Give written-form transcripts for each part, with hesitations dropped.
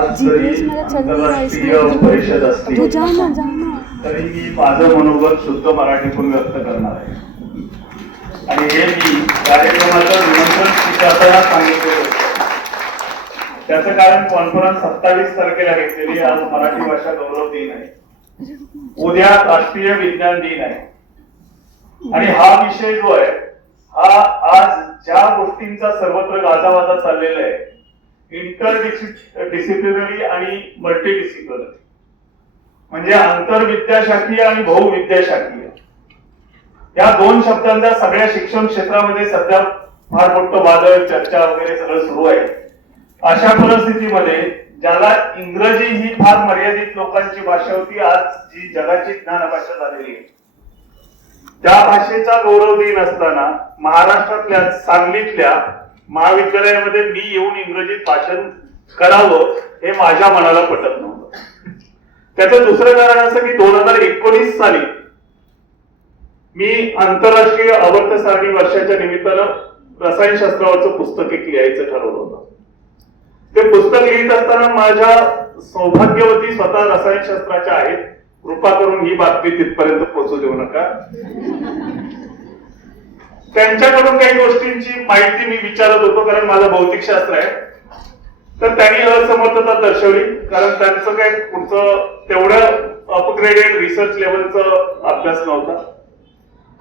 आज जरी आंतरराष्ट्रीय परिषद असली तरी मी माझं मनोगत शुद्ध मराठीतून व्यक्त करणार आहे. आणि हे मी कार्यक्रमाचं निमंत्रण स्वीकारताना सांगितलेलं होतं. त्याचं कारण कॉन्फरन्स 27 तारखेला घेतलेली. आज मराठी भाषा गौरव दिन आहे, उद्या राष्ट्रीय विज्ञान दिन आहे. आणि हा विषय जो आहे हा आज ज्या गोष्टींचा सर्वत्र गाजावाजा चाललेला आहे, इंटरडिसिप्लिनरी आणि मल्टीडिसिप्लिनरी, म्हणजे आंतरविद्याशाखीय आणि बहुविद्याशाखीय, या दोन शब्दांचा सगळ्या शिक्षण क्षेत्रामध्ये सध्या फार मोठं वादळ, चर्चा वगैरे सगळं सुरू आहे. अशा परिस्थितीमध्ये ज्याला इंग्रजी ही फार मर्यादित लोकांची भाषा होती, आज जी जगाची ज्ञान भाषा झालेली आहे, त्या भाषेचा गौरव दिन असताना महाराष्ट्रातल्या सांगलीतल्या महाविद्यालयामध्ये मी येऊन इंग्रजीत भाषण करावं हे माझ्या मनाला पटत नव्हतं. त्याचं दुसरं कारण असं की 2019 साली मी आंतरराष्ट्रीय आवर्त सारणी वर्षाच्या निमित्तानं रसायनशास्त्रावरचं पुस्तक एक लिहायचं ठरवलं होतं. ते पुस्तक लिहित असताना माझ्या सौभाग्यवती स्वतः रसायनशास्त्राच्या आहेत, कृपा करून ही बातमी तिथपर्यंत पोहोचू देऊ नका. त्यांच्याकडून काही गोष्टींची माहिती मी विचारत होतो, कारण माझं भौतिकशास्त्र आहे. तर त्यांनी असमर्थता दर्शवली, कारण त्यांचं काय पुढचं तेवढं अपग्रेडेड रिसर्च लेवलचं अभ्यास नव्हता.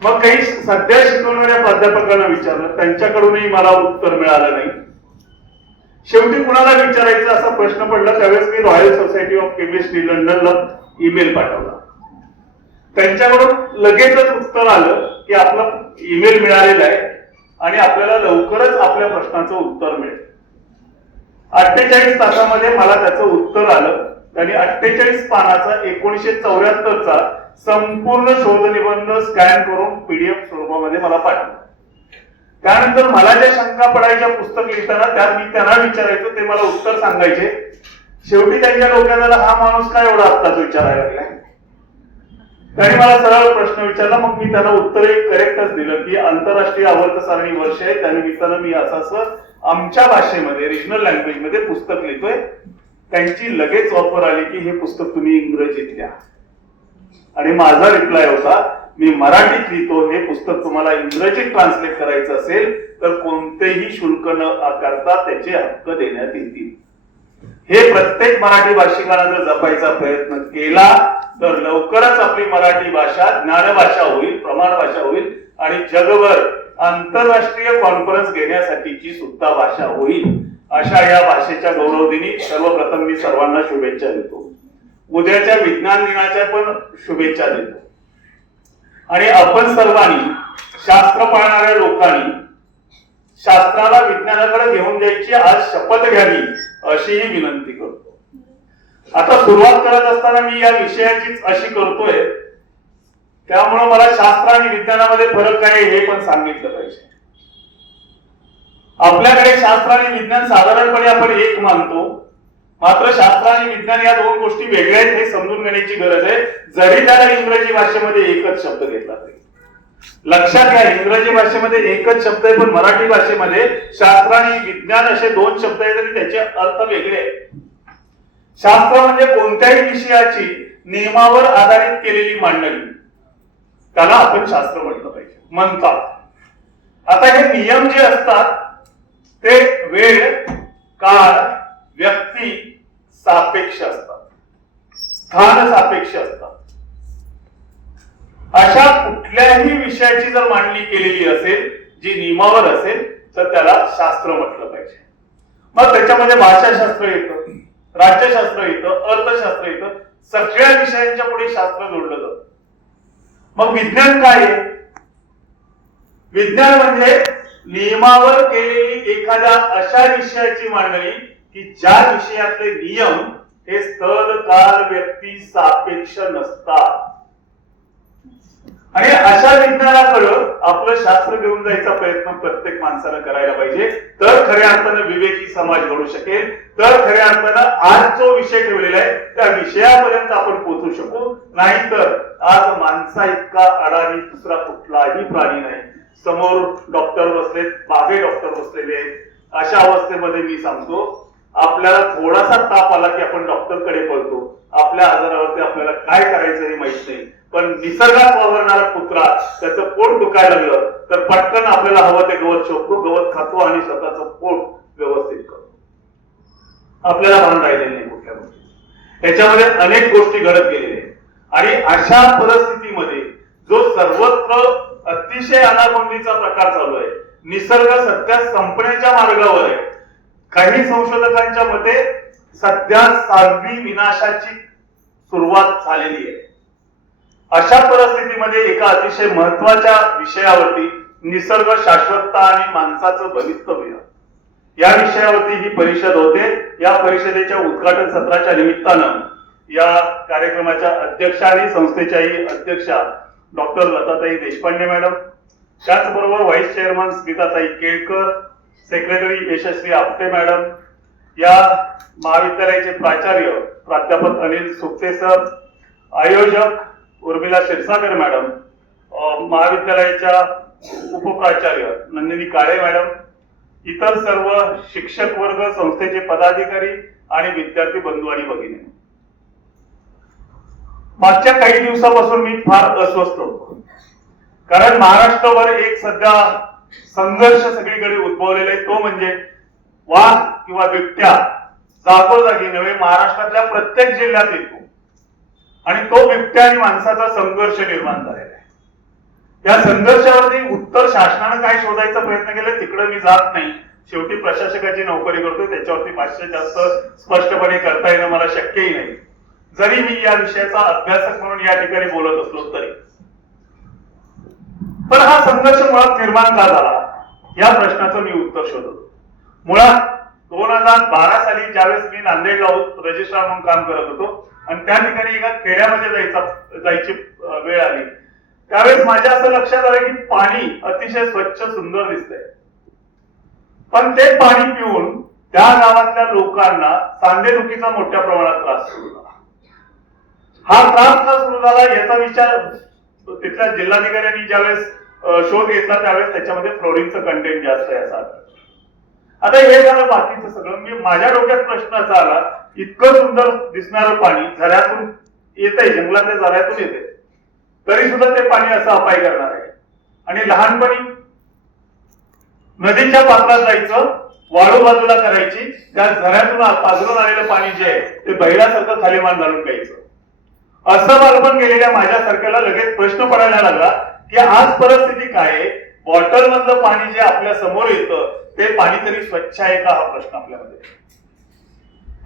मग काही सध्या शिकवणाऱ्या प्राध्यापकांना विचारलं, त्यांच्याकडूनही मला उत्तर मिळालं नाही. शेवटी कुणाला विचारायचं असा प्रश्न पडला. त्यावेळेस मी रॉयल सोसायटी ऑफ केमिस्ट्री लंडनला ईमेल पाठवला. त्यांच्याकडून लगेचच उत्तर आलं की आपला ईमेल मिळालेला आहे आणि आपल्याला लवकरच आपल्या प्रश्नाचं उत्तर मिळेल. 48 तासामध्ये मला त्याचं उत्तर आलं. त्यांनी 48 पानाचा 1974चा संपूर्ण शोध निबंध स्कॅन करून पीडीएफ स्वरूपामध्ये मला पाठवला. त्यानंतर मला ज्या शंका पडायच्या पुस्तक लिहिताना त्यात मी त्यांना विचारायचो, ते मला उत्तर सांगायचे. शेवटी त्यांच्या डोक्याला हा माणूस काय एवढा आत्ताच विचारायला लागला. त्यांनी मला सरळ प्रश्न विचारला. मग मी त्यांना उत्तर एक करेक्टच दिलं की आंतरराष्ट्रीय आवर्त सारणी वर्ष आहे, त्यानिमित्तानं मी असं आमच्या भाषेमध्ये रिजनल लँग्वेज मध्ये पुस्तक लिहितोय. त्यांची लगेच ऑफर आली की हे पुस्तक तुम्ही इंग्रजीत लिहा. आणि माझा रिप्लाय होता, मी मराठीत लिहितो, हे पुस्तक तुम्हाला इंग्रजीत ट्रान्सलेट करायचं असेल तर कोणतेही शुल्क न आकारता त्याचे हक्क देण्यात येतील. हे प्रत्येक मराठी भाषिकांना जर जपायचा प्रयत्न केला तर लवकरच आपली मराठी भाषा ज्ञानभाषा होईल, प्रमाण भाषा होईल आणि जगभर आंतरराष्ट्रीय कॉन्फरन्स घेण्यासाठीची सुद्धा भाषा होईल. अशा या भाषेच्या गौरव दिनी सर्वप्रथम मी सर्वांना शुभेच्छा देतो. उद्याच्या विज्ञान दिनाच्या पण शुभेच्छा देतो. आणि आपण सर्वांनी, शास्त्र पाळणाऱ्या लोकांनी शास्त्राला विज्ञानाकडे घेऊन जायची आज शपथ घ्यावी अशीही विनंती करतो. आता सुरुवात करत असताना मी या विषयाचीच अशी करतोय, त्यामुळे मला शास्त्र आणि विज्ञानामध्ये फरक काय हे पण सांगितलं पाहिजे. आपल्याकडे शास्त्र आणि विज्ञान साधारणपणे आपण एक मानतो, मात्र शास्त्र आणि विज्ञान या दोन गोष्टी वेगळ्या आहेत हे समजून घेण्याची गरज आहे. जरी त्याला इंग्रजी भाषेमध्ये एकच शब्द घेतला तरी लक्षात घ्या, इंग्रजी भाषेमध्ये एकच शब्द आहे, पण मराठी भाषेमध्ये शास्त्र आणि विज्ञान असे दोन शब्द आहेत आणि त्याचे अर्थ वेगळे आहेत. शास्त्र म्हणजे कोणत्याही विषयाची नियमावर आधारित केलेली मांडणी, त्याला आपण शास्त्र म्हटलं पाहिजे, म्हणतात. आता हे नियम जे असतात ते वेळ, काळ, व्यक्ती सापेक्ष असतात, स्थान सापेक्ष असतात. अशा कुठल्याही विषयाची जर मांडणी केलेली असेल जी नियमावर असेल तर त्याला शास्त्र म्हटलं पाहिजे. मग त्याच्यामध्ये भाषाशास्त्र येतं, राज्यशास्त्र येतं, अर्थशास्त्र येतं, सगळ्या विषयांच्या पुढे शास्त्र जोडलं जातं. मग विज्ञान काय आहे? विज्ञान म्हणजे नियमावर केलेली एखाद्या अशा विषयाची मांडणी की ज्या विषयातले नियम हे स्थळ, काळ, व्यक्ती सापेक्ष नसतात. आणि अशा विज्ञानाकडे आपलं शास्त्र घेऊन जायचा प्रयत्न प्रत्येक माणसानं करायला पाहिजे. तर खऱ्या अर्थानं विवेकी समाज घडू शकेल, तर खऱ्या अर्थानं आज जो विषय ठेवलेला आहे त्या विषयापर्यंत आपण पोहोचू शकू. नाहीतर आज माणसा इतका अडाणी दुसरा कुठलाही प्राणी नाही. समोर डॉक्टर बसलेत, मागे डॉक्टर बसलेले आहेत. अशा अवस्थेमध्ये मी सांगतो आपल्याला थोडासा ताप आला की आपण डॉक्टरकडे पळतो, आपल्या आजारावरती आपल्याला काय करायचं हे माहित नाही. पण निसर्गात वावरणारा कुत्रा त्याचं पोट दुखायला लागलं तर पटकन आपल्याला हवं ते गवत शोधतो, गवत खातो आणि स्वतःचं पोट व्यवस्थित करतो. आपल्याला भान राहिलेलं नाही कुठल्या गोष्टी. याच्यामध्ये अनेक गोष्टी घडत गेलेल्या आहेत आणि अशा परिस्थितीमध्ये जो सर्वत्र अतिशय अनागोंदीचा प्रकार चालू आहे, निसर्ग सध्या संपण्याच्या मार्गावर आहे. काही संशोधकांच्या मते सध्या 6वी विनाशाची सुरुवात झालेली आहे. अशा परिस्थितीमध्ये एका अतिशय महत्वाच्या विषयावरती निसर्ग शाश्वतता आणि माणसाचं भवितव्य या विषयावरती ही परिषद होते. या परिषदेच्या उद्घाटन सत्राच्या निमित्तानं या कार्यक्रमाच्या अध्यक्षा आणि संस्थेच्याही अध्यक्षा डॉक्टर लताताई देशपांडे मॅडम, त्याचबरोबर व्हाईस चेअरमन स्मिताताई केळकर, सेक्रेटरी यशस्वी आपटे मॅडम, या महाविद्यालयाचे प्राचार्य प्राध्यापक अनिल सुप्ते सर, आयोजक उर्मिला क्षीरसागर मॅडम, महाविद्यालयाच्या उपप्राचार्य नंदिनी काळे मॅडम, इतर सर्व शिक्षक वर्ग, संस्थेचे पदाधिकारी आणि विद्यार्थी बंधू आणि भगिनी, मागच्या काही दिवसापासून मी फार अस्वस्थ होतो. कारण महाराष्ट्रभर एक सध्या संघर्ष सगळीकडे उद्भवलेला आहे. तो म्हणजे वाघ किंवा बिबट्या जागोजागी नव्हे महाराष्ट्रातल्या प्रत्येक जिल्ह्यात येतो आणि तो बिबट्या आणि माणसाचा संघर्ष निर्माण झालेला आहे. या संघर्षावरती उत्तर शासनानं काय शोधायचा प्रयत्न केला तिकडे मी जात नाही. शेवटी प्रशासकाची नोकरी करतोय, त्याच्यावरती 500 जास्त स्पष्टपणे करता येणं मला शक्यही नाही, जरी मी या विषयाचा अभ्यासक म्हणून या ठिकाणी बोलत असलो तरी. पण हा संघर्ष मुळात निर्माण का झाला या प्रश्नाचं मी उत्तर शोधतो. मुळात 2012 साली ज्यावेळेस मी नांदेडला रजिस्ट्रार म्हणून काम करत होतो आणि त्या ठिकाणी एका खेड्यामध्ये जायची वेळ आली, त्यावेळेस माझ्या असं लक्षात आलं की पाणी अतिशय स्वच्छ सुंदर दिसतंय, पण ते पाणी पिऊन त्या गावातल्या लोकांना सांधेदुखीचा मोठ्या प्रमाणात त्रास सुरू झाला. हा त्रास का सुरू झाला याचा विचार तिथल्या जिल्हाधिकाऱ्यांनी ज्यावेळेस शोध घेतला त्यावेळेस त्याच्यामध्ये फ्लोरिनचं कंटेंट जास्त आहे असं. आता हे झालं बाकीचं सगळं. मी माझ्या डोक्यात प्रश्न असा आला, इतकं सुंदर दिसणारं पाणी झऱ्यातून येतंय, जंगलातल्या झऱ्यातून येते, तरी सुद्धा ते पाणी असं अपाय करणार आहे. आणि लहानपणी नदीच्या पात्रात जायचं, वाळू बाजूला करायची, त्या झऱ्यातून पाझरून आलेलं पाणी जे आहे ते बैलासारखं खाली मान घालून प्यायचं. असं बालपण गेलेल्या माझ्यासारख्याला लगेच प्रश्न पडायला लागला की आज परिस्थिती काय आहे, बॉटल मधलं पाणी जे आपल्या समोर येतं ते पाणी तरी स्वच्छ आहे का, हा प्रश्न आपल्यामध्ये.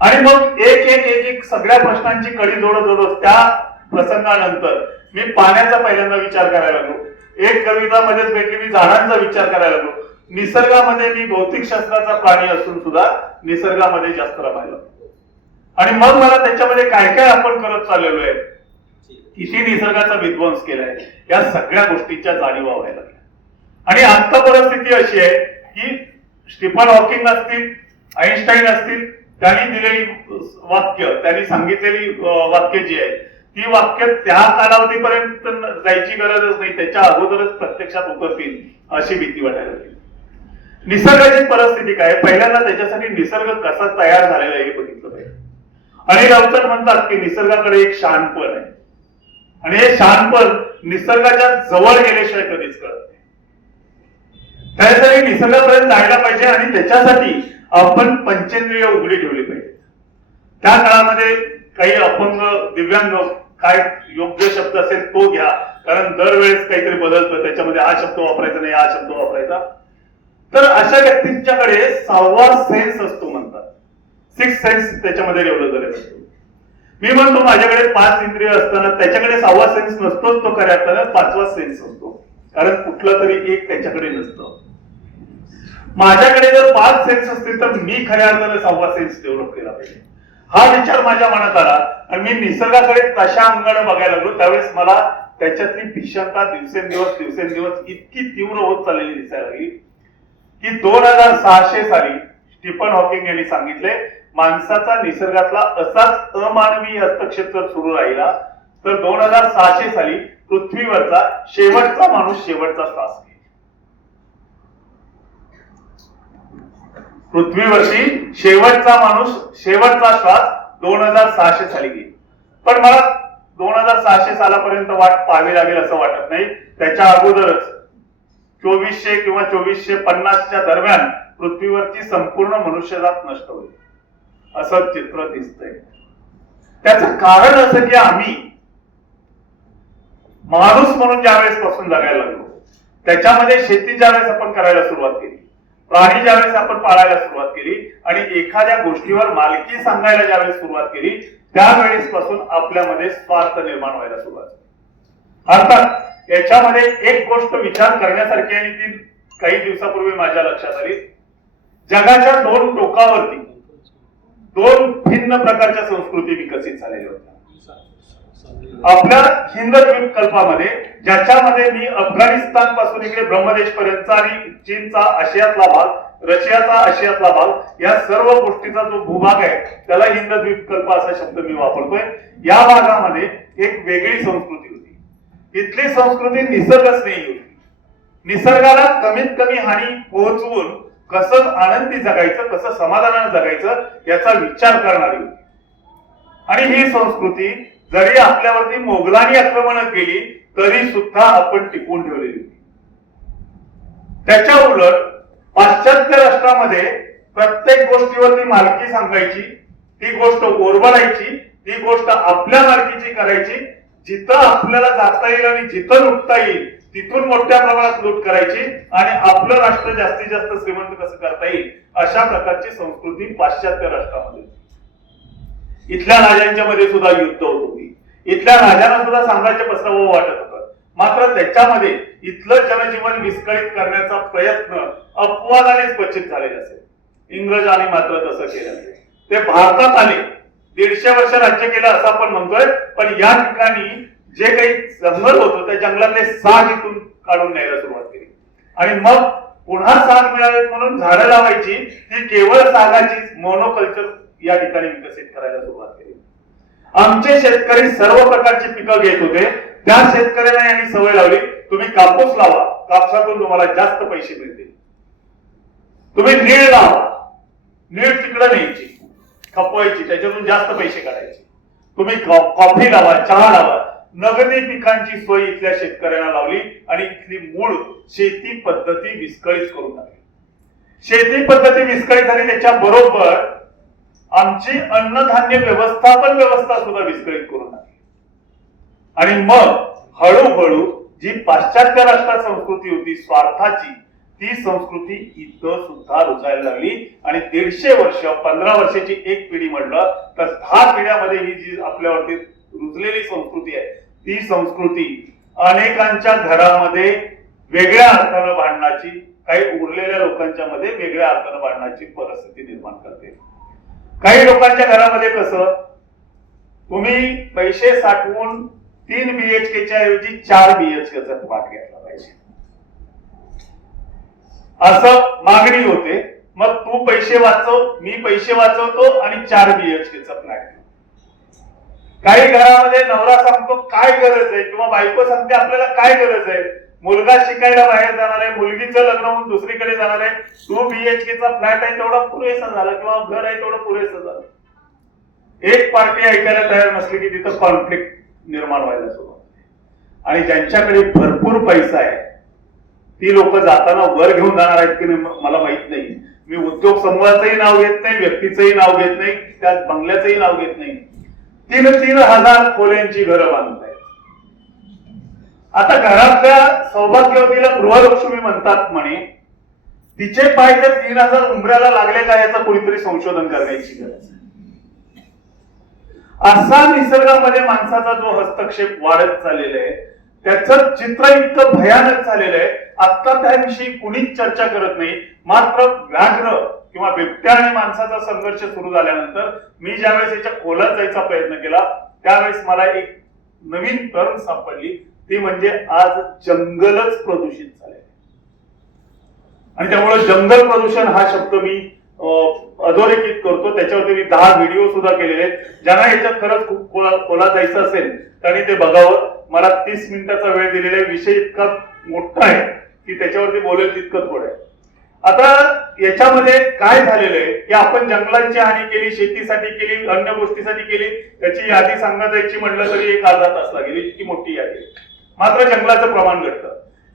आणि मग एक एक एक एक सगळ्या प्रश्नांची कडी जोडत त्या प्रसंगानंतर मी पाण्याचा पहिल्यांदा विचार करायला लागलो. एक कविता मध्येच भेटली, मी झाडांचा विचार करायला लागलो. निसर्गामध्ये मी भौतिकशास्त्राचा प्राणी असून सुद्धा निसर्गामध्ये जास्त रमायला लागलो. आणि मग मला त्याच्यामध्ये काय काय आपण करत चाललेलो आहे, किती निसर्गाचा विध्वंस केलाय, या सगळ्या गोष्टींच्या जाणीवा व्हायला लागल्या. आणि आता परिस्थिती अशी आहे की स्टीफन हॉकिंग असतील, आईन्स्टाईन असतील, त्यांनी दिलेली वाक्य, त्यांनी सांगितलेली वाक्य जी आहे ती वाक्य त्या कालावधीपर्यंत जायची गरजच नाही, त्याच्या अगोदरच प्रत्यक्षात उतरतील अशी भीती वाटायला लागली. निसर्गाची परिस्थिती काय, पहिल्यांदा त्याच्यासाठी निसर्ग कसा तयार झालेला आहे हे बघितलं पाहिजे. आणि अवतर म्हणतात की निसर्गाकडे एक शहाणपण आहे आणि हे शहाणपण निसर्गाच्या जवळ गेल्याशिवाय कधीच कळत नाही. त्यासाठी निसर्गापर्यंत जायला पाहिजे आणि त्याच्यासाठी आपण पंचेंद्रिय उघडी ठेवली पाहिजे. त्या काळामध्ये काही अपंग, दिव्यांग, काय योग्य शब्द असेल तो घ्या, कारण दरवेळेस काहीतरी बदलतं, त्याच्यामध्ये हा शब्द वापरायचा नाही, हा शब्द वापरायचा. तर अशा व्यक्तींच्याकडे 6वा सेन्स असतो म्हणतात, 6th सेन्स त्याच्यामध्ये डेव्हलप झालेला असतो. मी म्हणतो माझ्याकडे 5 इंद्रिय असताना त्याच्याकडे 6वा सेन्स नसतोच, तो खऱ्या अर्थानं 5वा सेन्स असतो, कारण कुठला तरी एक त्याच्याकडे नसतं. माझ्याकडे जर 5 सेन्स असतील तर मी खऱ्या अर्थानं 6वा सेन्स डेव्हलप केला पाहिजे, हा विचार माझ्या मनात आला. आणि मी निसर्गाकडे तशा अंगाने बघायला लागलो. त्यावेळेस मला त्याच्यातली भीषणता दिवसेंदिवस इतकी तीव्र होत चाललेली दिसायला लागली की 2006 साली स्टीफन हॉकिंग यांनी सांगितले, माणसाचा निसर्गातला असाच अमानवी हस्तक्षेप जर सुरू राहिला तर 2006 साली पृथ्वीवरचा शेवटचा माणूस शेवटचा श्वास घेईल. पृथ्वीवरती शेवटचा माणूस, शेवटचा श्वास 2600 साली घेईल. पण मला 2600 सालापर्यंत वाट पाहावी लागेल असं वाटत नाही. त्याच्या अगोदरच 2400 किंवा 2450च्या दरम्यान पृथ्वीवरची संपूर्ण मनुष्यजात नष्ट होईल असं चित्र दिसतंय. त्याचं कारण असं की आम्ही माणूस म्हणून ज्यावेळेस पासून जगायला लागलो, त्याच्यामध्ये शेती ज्यावेळेस आपण करायला सुरुवात केली, प्राणी ज्यावेळेस आपण पाळायला सुरुवात केली आणि एखाद्या गोष्टीवर मालकी सांगायला ज्यावेळेस सुरुवात केली, त्यावेळेस पासून आपल्यामध्ये स्वार्थ निर्माण व्हायला सुरुवात झाली. अर्थात याच्यामध्ये एक गोष्ट विचार करण्यासारखी आणि ती काही दिवसापूर्वी माझ्या लक्षात आली. जगाच्या दोन टोकावरती दोन भिन्न प्रकारच्या संस्कृती विकसित झालेल्या होत्या. आपल्या हिंद द्वीपकल्पामध्ये, ज्याच्यामध्ये मी अफगाणिस्तान पासून इकडे ब्रह्मदेश पर्यंतचा आणि चीनचा आशियातला भाग, रशियाचा आशियातला भाग, या सर्व गोष्टीचा जो भूभाग आहे त्याला हिंद द्वीपकल्प असा शब्द मी वापरतोय. या भागामध्ये एक वेगळी संस्कृती होती. इथली संस्कृती निसर्गस्नेही होती. निसर्गाला कमीत कमी हानी पोहोचवून कसं आनंदी जगायचं, कसं समाधानाने जगायचं याचा विचार करणारी होती. आणि ही संस्कृती जरी आपल्यावरती मोगलांनी आक्रमण केली तरी सुद्धा आपण टिकवून ठेवलेली होती. त्याच्या उलट पाश्चात्य राष्ट्रामध्ये प्रत्येक गोष्टीवरती मालकी सांगायची, ती गोष्ट ओरबडायची, ती गोष्ट आपल्या मालकीची करायची, जिथं आपल्याला जाता येईल आणि जिथं लुटता येईल तिथून मोठ्या प्रमाणात लूट करायची आणि आपलं राष्ट्र जास्तीत जास्त श्रीमंत कसं करता येईल अशा प्रकारची संस्कृती पाश्चात्य राष्ट्रामध्ये. इथल्या राजांच्या मध्ये सुद्धा युद्ध होत होती. इथल्या राजांना सुद्धा साम्राज्य पसरावं वाटत होतं. मात्र त्याच्यामध्ये इथलं जनजीवन विस्कळीत करण्याचा प्रयत्न अपवादानेच क्वचित झालेला असेल. इंग्रजांनी मात्र तसं केलं नाही. ते भारतात आले, 150 वर्ष राज्य केलं असं आपण म्हणतोय, पण या ठिकाणी जे काही जंगल होतं त्या जंगलातले साग इथून काढून न्यायला सुरुवात केली आणि मग पुन्हा साग मिळावेत म्हणून झाडं लावायची, ती केवळ सागाची मोनोकल्चर या ठिकाणी विकसित करायला सुरुवात केली. आमचे शेतकरी सर्व प्रकारची पिकं घेत होते. त्या शेतकऱ्यांना यांनी सवय लावली, तुम्ही कापूस लावा, कापसातून तुम्हाला जास्त पैसे मिळतील. तुम्ही नीळ लावा, नीळ तिकडं न्यायची, खपवायची, त्याच्यातून जास्त पैसे काढायचे. तुम्ही कॉफी लावा, चहा लावा. नगदी पिकांची सोय इथल्या शेतकऱ्यांना लावली आणि इथली मूळ शेती पद्धती विस्कळीत करून टाकली. शेती पद्धती विस्कळीत झाली, त्याच्या बरोबर आमची अन्नधान्य व्यवस्थापन व्यवस्था सुद्धा विस्कळीत करून टाकली. आणि मग हळूहळू जी पाश्चात्य राष्ट्र संस्कृती होती स्वार्थाची, ती संस्कृती इथं सुद्धा रुजायला लागली आणि 150 वर्ष, 15 वर्षाची एक पिढी म्हटलं तर 10 पिढ्यामध्ये ही जी आपल्यावरती रुजलेली संस्कृती आहे, ती संस्कृती अनेकांच्या घरामध्ये वेगळ्या अर्थानं भांडणाची, काही उरलेल्या लोकांच्या मध्ये वेगळ्या अर्थानं भांडणाची परिस्थिती निर्माण करते. काही लोकांच्या घरामध्ये कसं, तुम्ही पैसे साठवून 3 BHKच्या ऐवजी 4 BHKचा प्लॉट घ्यायला पाहिजे असं मागणी होते. मग तू पैसे वाचव, मी पैसे वाचवतो आणि 4 BHKचा फ्लॅट. काही घरामध्ये नवरा सांगतो काय गरज आहे, किंवा बायको सांगते आपल्याला काय गरज आहे, मुलगा शिकायला बाहेर जाणार आहे, मुलगीचं लग्न होऊन दुसरीकडे जाणार आहे, 2 BHKचा फ्लॅट आहे तेवढा पुरेसा झाला, किंवा घर आहे तेवढं पुरेसं झालं. एक पार्टी ऐकायला तयार नसली की तिथं कॉन्फ्लिक्ट निर्माण व्हायला सुरुवात होते. आणि ज्यांच्याकडे भरपूर पैसा आहे ती लोक जाताना वर घेऊन जाणार आहेत की मला माहित नाही. मी उद्योग समूहाचंही नाव घेत नाही, व्यक्तीचंही नाव घेत नाही, त्या बंगल्याचंही नाव घेत नाही. 3,000 खोल्यांची घरं बांधत आहेत. आता घरातल्या सौभाग्यवतीला गृहलक्ष्मी म्हणतात म्हणे, तिचे पाय जर 3,000 उंबऱ्याला लागले का याचं कोणीतरी संशोधन करण्याची गरज आहे. असा निसर्गामध्ये माणसाचा जो हस्तक्षेप वाढत चाललेला आहे त्याचं चित्र इतकं भयानक झालेलं आहे. आता त्याविषयी कुणीच चर्चा करत नाही. मात्र व्याघ्र किंवा बिबट्या आणि माणसाचा संघर्ष सुरू झाल्यानंतर मी ज्यावेळेस याच्या खोलात जायचा प्रयत्न केला त्यावेळेस मला एक नवीन टर्म सापडली, ती म्हणजे आज जंगलच प्रदूषित झाले. आणि त्यामुळे जंगल प्रदूषण हा शब्द मी अधोरेखित करतो. त्याच्यावरती मी 10 व्हिडिओ सुद्धा केलेले आहेत. ज्यांना याच्यात खरंच खूप खोलात जायचं असेल त्यांनी ते बघावं. मला 30 मिनिटाचा वेळ दिलेला आहे. विषय इतका मोठा आहे की त्याच्यावरती बोलेल तितकं थोडं आहे. आता याच्यामध्ये काय झालेलं आहे की आपण जंगलांची हानी केली, शेतीसाठी केली, अन्य गोष्टीसाठी केली, त्याची यादी सांगण्यात जायची म्हटलं तरी एक अर्धा तास लागेल, इतकी मोठी यादी. मात्र जंगलाचं प्रमाण घटलं.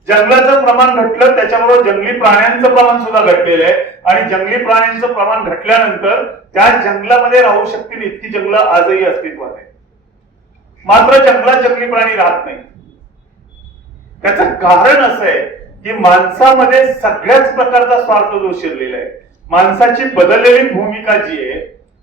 जंगलाचं प्रमाण घटलं त्याच्याबरोबर जंगली प्राण्यांचं प्रमाण सुद्धा घटलेलं आहे. आणि जंगली प्राण्यांचं प्रमाण घटल्यानंतर त्या जंगलामध्ये राहू शकतील इतकी जंगलं आजही अस्तित्वात आहेत. मात्र जंगलात जंगली प्राणी राहत नाही. त्याचं कारण असं आहे की माणसामध्ये सगळ्याच प्रकारचा स्वार्थ जो शिरलेला आहे. माणसाची बदललेली भूमिका जी आहे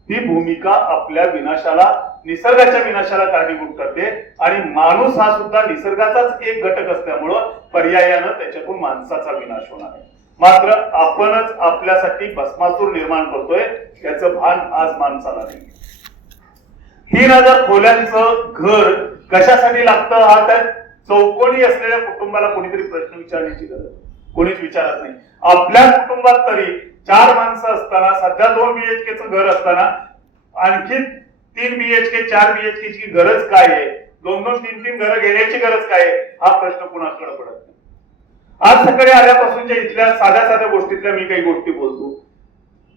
ती भूमिका आपल्या विनाशाला, निसर्गाच्या विनाशाला कारणीभूत करते. आणि माणूस हा सुद्धा निसर्गाचाच एक घटक असल्यामुळं पर्यायानं त्याच्यातून माणसाचा विनाश होणार आहे. मात्र आपणच आपल्यासाठी भस्मासूर निर्माण करतोय, त्याचं भान आज माणसाला नाही. 3000 खोल्यांचं घर कशासाठी लागतं हा त्या चौकोनी असलेल्या कुटुंबाला कोणीतरी प्रश्न विचारण्याची गरज कोणीच विचारत नाही. आपल्या कुटुंबात तरी 4 माणसं असताना, सध्या 2 BHKचं घर असताना आणखी 3 BHK 4 BHK ची गरज काय आहे? 2-2, 3-3 घरं घेण्याची गरज काय आहे? हा प्रश्न कुणाकडे पडत नाही. आज सकाळी आल्यापासूनच्या इथल्या साध्या साध्या गोष्टीतल्या मी काही गोष्टी बोलतो.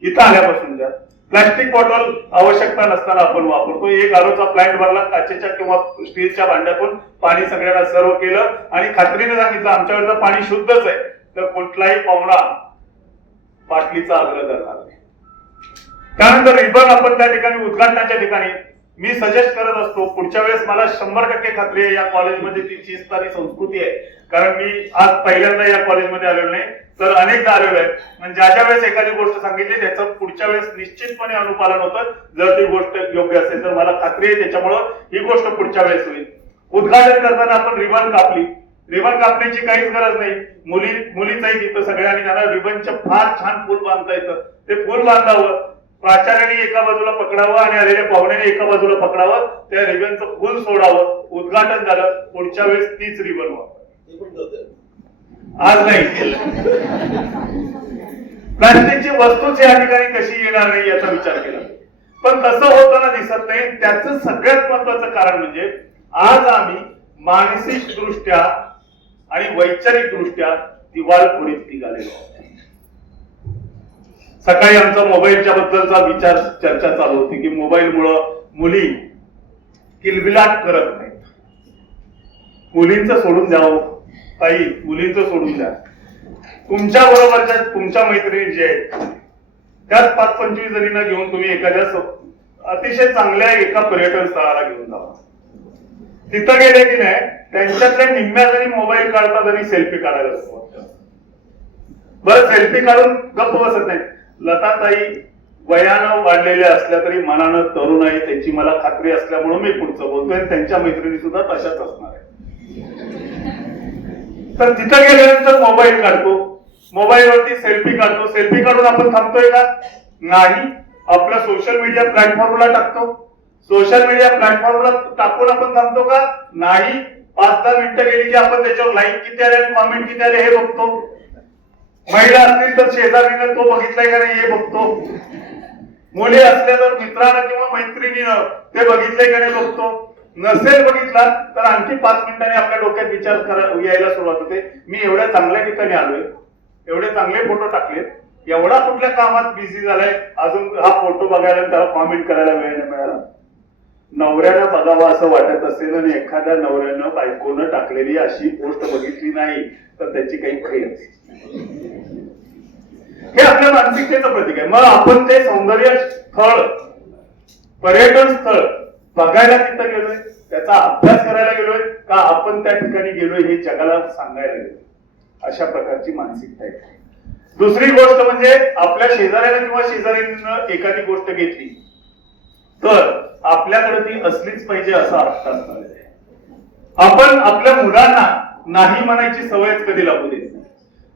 इथं आल्यापासूनच्या प्लास्टिक बॉटल आवश्यकता नसताना आपण वापरतो. एक आरोचा प्लांट भरला, काचेच्या किंवा स्टीलच्या भांड्यातून पाणी सगळ्यांना सर्व केलं आणि खात्रीने सांगितलं आमच्याकडचं पाणी शुद्धच आहे, तर कुठलाही पाहुणा बाटलीचा आग्रह करणार नाही. त्यानंतर रिबन आपण त्या ठिकाणी उद्घाटनाच्या ठिकाणी मी सजेस्ट करत असतो. पुढच्या वेळेस मला 100% खात्री आहे या कॉलेजमध्ये ती शिस्त आणि संस्कृती आहे. कारण मी आज पहिल्यांदा या कॉलेजमध्ये आलेलो नाही, तर अनेकदा आलेलो आहे. म्हणजे ज्या वेळेस एखादी गोष्ट सांगितली त्याचं पुढच्या वेळेस निश्चितपणे अनुपालन होतं. जर ती गोष्ट योग्य असेल तर मला खात्री आहे त्याच्यामुळं ही गोष्ट पुढच्या वेळेस होईल. उद्घाटन करताना आपण रिबन कापली. रिबन कापण्याची काहीच गरज नाही. मुलीचंही तिथं सगळ्यांनी त्यांना रिबनचं फार छान फुल बांधता येतं. ते फुल बांधावं, प्राचार्याने एका बाजूला पकडावं आणि आलेल्या पाहुण्याने एका बाजूला पकडावं, त्या रिबनचं फुल सोडावं, उद्घाटन झालं. पुढच्या वेळेस तीच रिबन वापर. आज नाही केलं. प्लास्टिकची वस्तूच या ठिकाणी कशी येणार नाही याचा विचार केला, पण तसं होताना दिसत नाही. त्याचं सगळ्यात महत्वाचं कारण म्हणजे आज आम्ही मानसिक दृष्ट्या आणि वैचारिक दृष्ट्या दिवाळखोरीत निघालेलो आहोत. सकाळी आमचा मोबाईलच्या बद्दलचा विचार चर्चा चालू होती की मोबाईलमुळं मुली किलबिलाट करत नाहीत. मुलींचं सोडून द्यावं ताई, मुलींचं सोडून द्या. तुमच्या बरोबरच्या तुमच्या मैत्रिणी जे आहेत त्याच 5-25 जणींना घेऊन तुम्ही एखाद्या अतिशय चांगल्या एका पर्यटन स्थळाला घेऊन जावा. तिथं गेले की नाही त्यांच्यातल्या निम्म्या जणी मोबाईल काढतात आणि सेल्फी काढायला सुरुवात. बरं, सेल्फी काढून गप्प बसत नाही. लताताई वयानं वाढलेल्या असल्या तरी मनानं तरुण आहे त्याची मला खात्री असल्यामुळे मी पुढचं बोलतोय. त्यांच्या मैत्रिणी सुद्धा तशाच असणार आहे. तर तिथं गेल्यानंतर मोबाईल काढतो, मोबाईलवरती सेल्फी काढतो. सेल्फी काढून आपण थांबतोय का? नाही. आपल्या सोशल मीडिया प्लॅटफॉर्मला टाकतो. सोशल मीडिया प्लॅटफॉर्मला टाकून आपण थांबतो का? नाही. 5-10 मिनिटं गेली की आपण त्याच्यावर लाईक किती आले आणि कॉमेंट किती आले हे बघतो. महिला असतील तर शेजारीनं तो बघितलाय का नाही हे बघतो. मुली असल्या तर मित्रानं किंवा मैत्रिणीनं ते बघितलंय का नाही बघतो. नसेल बघितला तर आणखी 5 मिनिटांनी आपल्या डोक्यात विचार यायला सुरुवात होते, मी एवढ्या चांगल्या ठिकाणी आलोय, एवढे चांगले फोटो टाकलेत, एवढा कुठल्या कामात बिझी झालाय, अजून हा फोटो बघायला त्याला कॉमेंट करायला वेळ नाही मिळाला. नवऱ्यानं बघावं असं वाटत असेल आणि एखाद्या नवऱ्यानं बायकोनं टाकलेली अशी पोस्ट बघितली नाही तर त्याची काही खरी असेल. हे आपल्या मानसिकतेचं प्रतीक आहे. मग आपण ते सौंदर्य स्थळ, पर्यटन स्थळ बघायला तिथं गेलोय, त्याचा अभ्यास करायला गेलोय का आपण त्या ठिकाणी गेलोय हे जगाला सांगायला गेलोय? अशा प्रकारची मानसिकता आहे. दुसरी गोष्ट म्हणजे आपल्या शेजाऱ्याने किंवा शेजाऱ्यांनी एखादी गोष्ट घेतली तर आपल्याकडे ती असलीच पाहिजे असा अर्थ असणार आहे. आपण आपल्या मुलांना नाही म्हणायची सवयच कधी लागू देत नाही.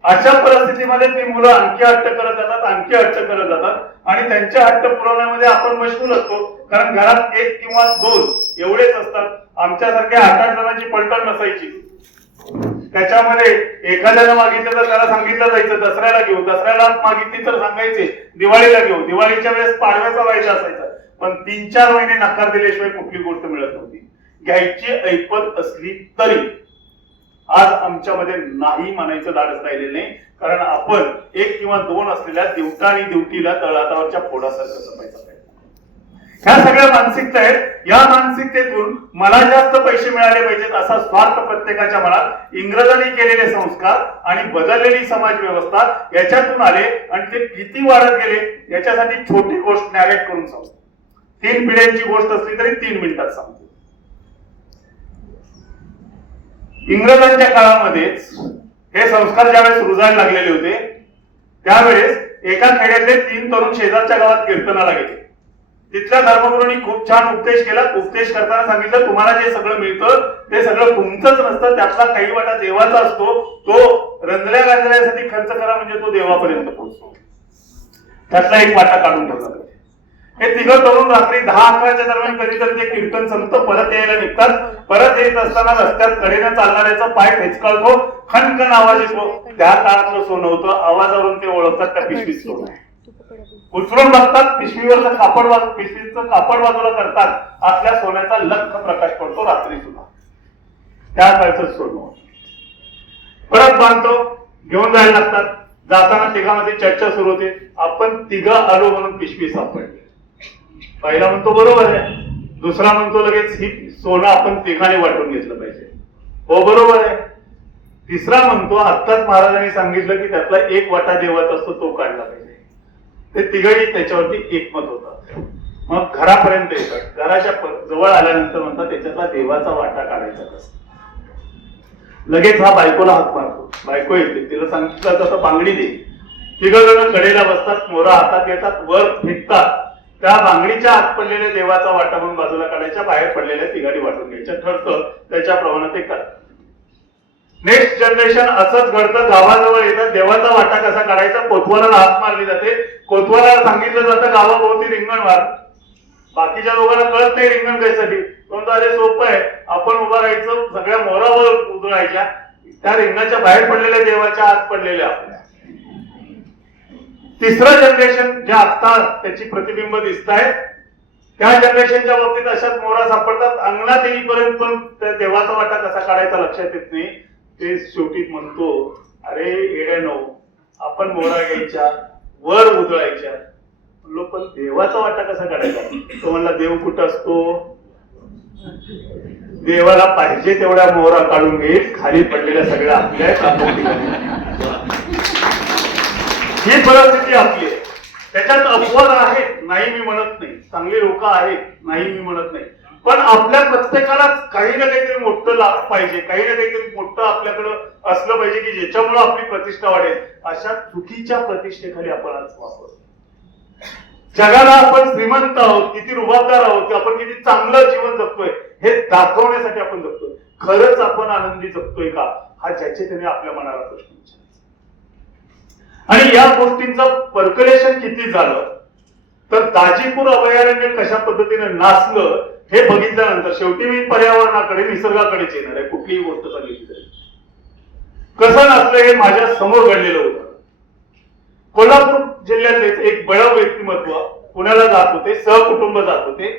अशा परिस्थितीमध्ये ती मुलं आणखी हट्ट करत जातात, आणखी हट्ट करत जातात आणि त्यांचे हट्ट पुरवण्यामध्ये आपण मशगूल असतो. कारण घरात 1 किंवा 2 एवढेच असतात. आमच्यासारख्या 8-8 जणांची पलटण नसायची. त्याच्यामध्ये एखाद्याला मागितलं तर त्याला सांगितलं जायचं दसऱ्याला घेऊ, दसऱ्याला मागितली तर सांगायचे दिवाळीला घेऊ, दिवाळीच्या वेळेस पाडव्याचा व्हायचा असायचा. पण 3-4 महिने नकार दिल्याशिवाय कुठली गोष्ट मिळत नव्हती. घ्यायची ऐपत असली तरी आज आमच्यामध्ये नाही म्हणायचं धाडस राहिलेलं नाही, कारण आपण 1 किंवा 2 असलेल्या दिवटा आणि दिवटीला तळहातावरच्या फोडासारखं जपायचं पाहिजे. ह्या सगळ्या मानसिकता आहेत. या मानसिकतेतून मला जास्त पैसे मिळाले पाहिजेत असा स्वार्थ प्रत्येकाच्या मनात, इंग्रजांनी केलेले संस्कार आणि बदललेली समाज व्यवस्था याच्यातून आले आणि ते किती वाढत गेले याच्यासाठी छोटी गोष्ट नॅरेट करून सांगतो. 3 पिढ्यांची गोष्ट असली तरी 3 मिनिटात सांगतो. इंग्रजांच्या काळामध्येच हे संस्कार ज्यावेळेस रुजायला लागलेले होते त्यावेळेस एका खेड्यातले 3 तरुण शेजारच्या गावात कीर्तनाला गेले. तिथल्या धर्मगुरूंनी खूप छान उपदेश केला. उपदेश करताना सांगितलं, तुम्हाला जे सगळं मिळतं ते सगळं तुमचंच नसतं, त्यातला काही वाटा देवाचा असतो. तो रंजल्या गांजण्यासाठी खर्च करा म्हणजे तो देवापर्यंत पोहोचतो. त्यातला एक वाटा काढून ठेवला. हे 3 तरुण रात्री 10-11च्या दरम्यान कधीतरी ते कीर्तन संपतं, परत यायला निघतात. परत येत असताना रस्त्यात कडेनं चालणाऱ्याचा पाय ठेचकाळतो, खणखण आवाज येतो. त्या काळातलं सोनं होतं. आवाजावरून ते ओळखतात त्या पिशवीत सोनं. उचलून बघतात, पिशवीचं कापड बाजूला करतात. आपल्या सोन्याचा लख प्रकाश पडतो रात्री सुद्धा. त्या काळचं सोनं परत बांधतो, घेऊन जायला लागतात. जाताना तिघांमध्ये चर्चा सुरू होते. आपण 3 आलो म्हणून पिशवी सापडली. पहिला म्हणतो बरोबर आहे, दुसरा म्हणतो लगेच ही सोनं आपण तिघांनी वाटून घेतलं पाहिजे. हो बरोबर आहे. तिसरा म्हणतो आत्ताच महाराजांनी सांगितलं की त्यातला 1 वाटा देवाचा असतो, तो काढला पाहिजे. ते तिघही त्याच्यावरती एकमत होतात. मग घरापर्यंत येतात. घराच्या जवळ आल्यानंतर म्हणतात त्याच्यातला देवाचा वाटा काढायचा कसा. लगेच हा बायकोला हात मारतो. बायको येते, तिला सांगितलं तसं बांगडी दे. 3 जण कडेला बसतात, मोरा हातात घेतात, वर फेकतात. त्या बांगडीच्या आत पडलेल्या देवाचा वाटा म्हणून बाजूला काढायच्या, बाहेर पडलेल्या तिघांनी वाटून घ्यायच्या ठरतं. त्याच्याप्रमाणे ते करतात. नेक्स्ट जनरेशन असंच घडतं. गावाजवळ येतात, देवाचा वाटा कसा काढायचा, कोतवालाला हात मारली जाते. कोतवालाला सांगितलं जातं गावाभोवती रिंगण मार. बाकीच्या लोकांना कळत नाही रिंगण कशासाठी. पण अरे सोपं आहे, आपण उभं राहायचं, सगळ्या मोरावर उधळायच्या, त्या रिंगणाच्या बाहेर पडलेल्या देवाच्या आत पडलेल्या आपल्या. 3रं जनरेशन जे आता त्याची प्रतिबिंब दिसत आहेत त्या जनरेशनच्या बाबतीत अशाच मोरा सापडतात. अंगणात येईपर्यंत पण त्या देवाचा वाटा कसा काढायचा लक्षात येत नाही. ते शेवटी म्हणतो, अरे येड्यानो, आपण मोरा घ्यायच्या, वर उधळायच्या. म्हणलो पण देवाचा वाटा कसा काढायचा. तो म्हणला देव कुठं असतो, देवाला पाहिजे तेवढ्या मोहरा काढून घेईल, खाली पडलेल्या सगळ्या आपल्या ही परिस्थिती आपली आहे. त्याच्यात अपवाद आहेत नाही मी म्हणत नाही, चांगली लोक आहेत नाही मी म्हणत नाही, पण आपल्या प्रत्येकालाच काही ना काहीतरी मोठं लाभ पाहिजे, काही ना काहीतरी मोठं आपल्याकडं असलं पाहिजे की ज्याच्यामुळे आपली प्रतिष्ठा वाढेल. अशा चुकीच्या प्रतिष्ठेखाली आपण आज वापरतो. जगाला आपण श्रीमंत आहोत, किती रुबाबदार आहोत, आपण किती चांगलं जीवन जगतोय हे दाखवण्यासाठी आपण जगतोय. खरंच आपण आनंदी जगतोय का, हा ज्याचे त्याने आपल्या मनाला प्रश्न विचारायचा. आणि या गोष्टींचं पर्कलेशन किती झालं तर दाजीपूर अभयारण्य कशा पद्धतीने नाचलं हे बघितल्यानंतर शेवटी मी पर्यावरणाकडे, निसर्गाकडेच येणार आहे. कुठलीही गोष्ट सांगितली तरी कसं नाचलं हे माझ्या समोर घडलेलं होतं. कोल्हापूर जिल्ह्यातलेच एक बळाव व्यक्तिमत्व पुण्याला जात होते, सहकुटुंब जात होते.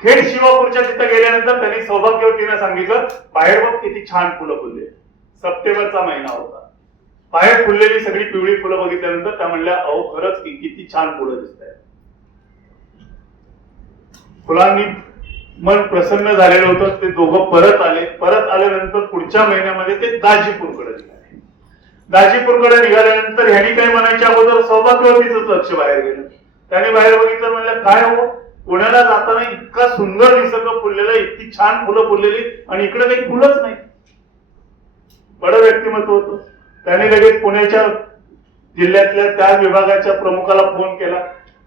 खेड शिवापूरच्या तिथं गेल्यानंतर त्यांनी सौभाग्यवतीने सांगितलं, बाहेर बघ किती छान फुलं फुलले. सप्टेंबरचा महिना होता. बाहेर फुललेली सगळी पिवळी फुलं बघितल्यानंतर त्या म्हणल्या, अहो खरंच किती छान फुलं दिसत आहेत. फुलांनी मन प्रसन्न झालेलं होतं. ते दोघं परत आले. परत आल्यानंतर पुढच्या महिन्यामध्ये ते दाजीपूरकडे निघाले. दाजीपूरकडे निघाल्यानंतर ह्यांनी काय म्हणायच्या अगोदर सौभाग्यवतीच लक्ष बाहेर गेलं. त्याने बाहेर बघितलं, म्हणलं काय हो, पुण्याला जाताना इतका सुंदर निसर्ग फुललेला, इतकी छान फुलं फुललेली आणि इकडे काही फुलंच नाही. बडं व्यक्तिमत्व होतं. त्याने लगेच पुण्याच्या जिल्ह्यातल्या त्या विभागाच्या प्रमुखाला फोन केला,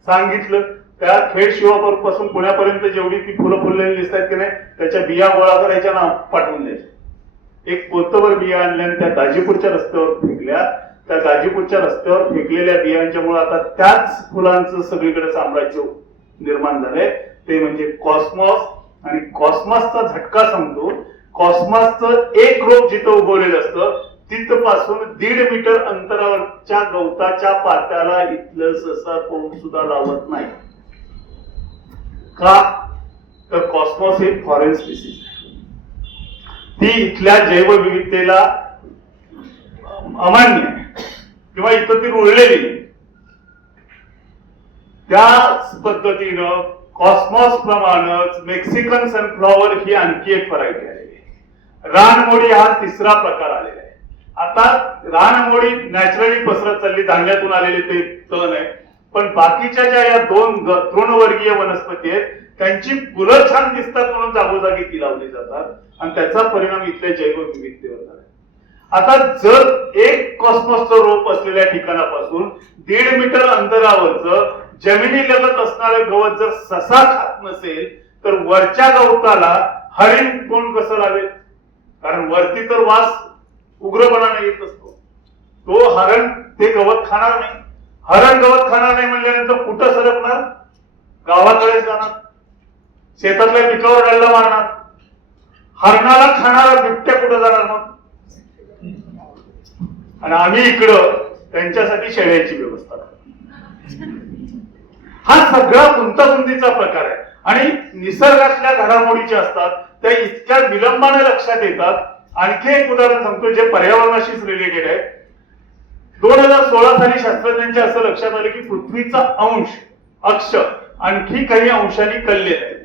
सांगितलं त्या खेड शिवापूर पासून पुण्यापर्यंत जेवढी ती फुलं फुललेली दिसतात की नाही त्याच्या बिया गोळा करायच्या ना पाठवून द्यायच्या. एक पोतभर बिया आणल्या आणि त्या दाजीपूरच्या रस्त्यावर फेकल्या. त्या दाजीपूरच्या रस्त्यावर फेकलेल्या बियांच्यामुळे आता त्याच फुलांचं सगळीकडे साम्राज्य निर्माण झालंय. ते म्हणजे कॉस्मॉस. आणि कॉस्मॉसचा झटका सांगतो, कॉस्मॉसचं एक रोप जिथं उगवलेलं असतं तिथपासून 1.5 मीटर अंतरावरच्या गवताच्या पात्याला इथलं ससा कोण सुद्धा लावत नाही. का तर कॉस्मॉस हे फॉरेन स्पीसीज, ती इथल्या जैवविविधतेला अमान्य आहे किंवा इथं ती रुळलेली नाही. त्याच पद्धतीनं कॉस्मॉस प्रमाणेच मेक्सिकन सनफ्लॉवर ही आणखी एक व्हरायटी आलेली आहे. रानमोडी हा तिसरा प्रकार आलेला आहे. आता रानमोडी नॅचरली पसरत चालली, धान्यातून आलेले ते तण आहे, पण बाकीच्या ज्या या दोन तृणवर्गीय वनस्पती आहेत त्यांची फुलं छान दिसतात म्हणून जागोजागी ती लावली जातात आणि त्याचा परिणाम इथल्या जैवविविधतेवर झाला. आता जर एक कॉस्मॉसचं रोप असलेल्या ठिकाणापासून 1.5 मीटर अंतरावरचं जमिनीलगत असणारं गवत जर ससा खात नसेल तर वरच्या गवताला हरिण कोण कसं लावेल? कारण वरती तर वास उग्रपणाने येत असतो. तो हरण ते गवत खाणार नाही. हरण गवत खाणार नाही म्हणल्यानंतर कुठं सरकणार? गावाकडे जाणार, शेतातल्या पिकावर डल्ला मारणार. हरणाला खाणारा बिबट्या कुठं जाणार मग? आणि आम्ही इकडं त्यांच्यासाठी शेळ्याची व्यवस्था करतो. हा सगळा गुंतागुंतीचा प्रकार आहे आणि निसर्गातल्या घडामोडी ज्या असतात त्या इतक्या विलंबाने लक्षात येतात. आणखी एक उदाहरण सांगतो जे पर्यावरणाशीच रिलेटेड आहे. 2016 साली शास्त्रज्ञांच्या असं लक्षात आलं की पृथ्वीचा अक्ष आणखी काही अंशांनी कललेला आहे.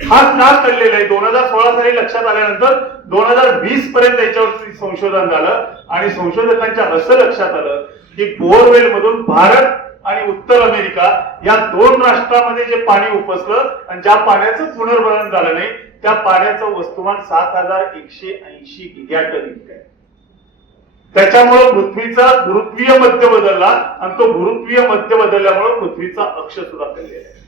हा का कललेला आहे? 2016 साली लक्षात आल्यानंतर 2020 पर्यंत याच्यावरती संशोधन झालं आणि संशोधकांच्या असं लक्षात आलं की बोरवेल मधून भारत आणि उत्तर अमेरिका या 2 राष्ट्रांमध्ये जे पाणी उपसलं आणि ज्या पाण्याचं पुनर्भरण झालं नाही त्या पाण्याचं वस्तुमान 7180 गिगाटन इतकं आहे. त्याच्यामुळे पृथ्वीचा गुरुत्वीय मध्य बदलला आणि तो गुरुत्वीय मध्य बदलल्यामुळे पृथ्वीचा अक्ष सुद्धा कललेला आहे.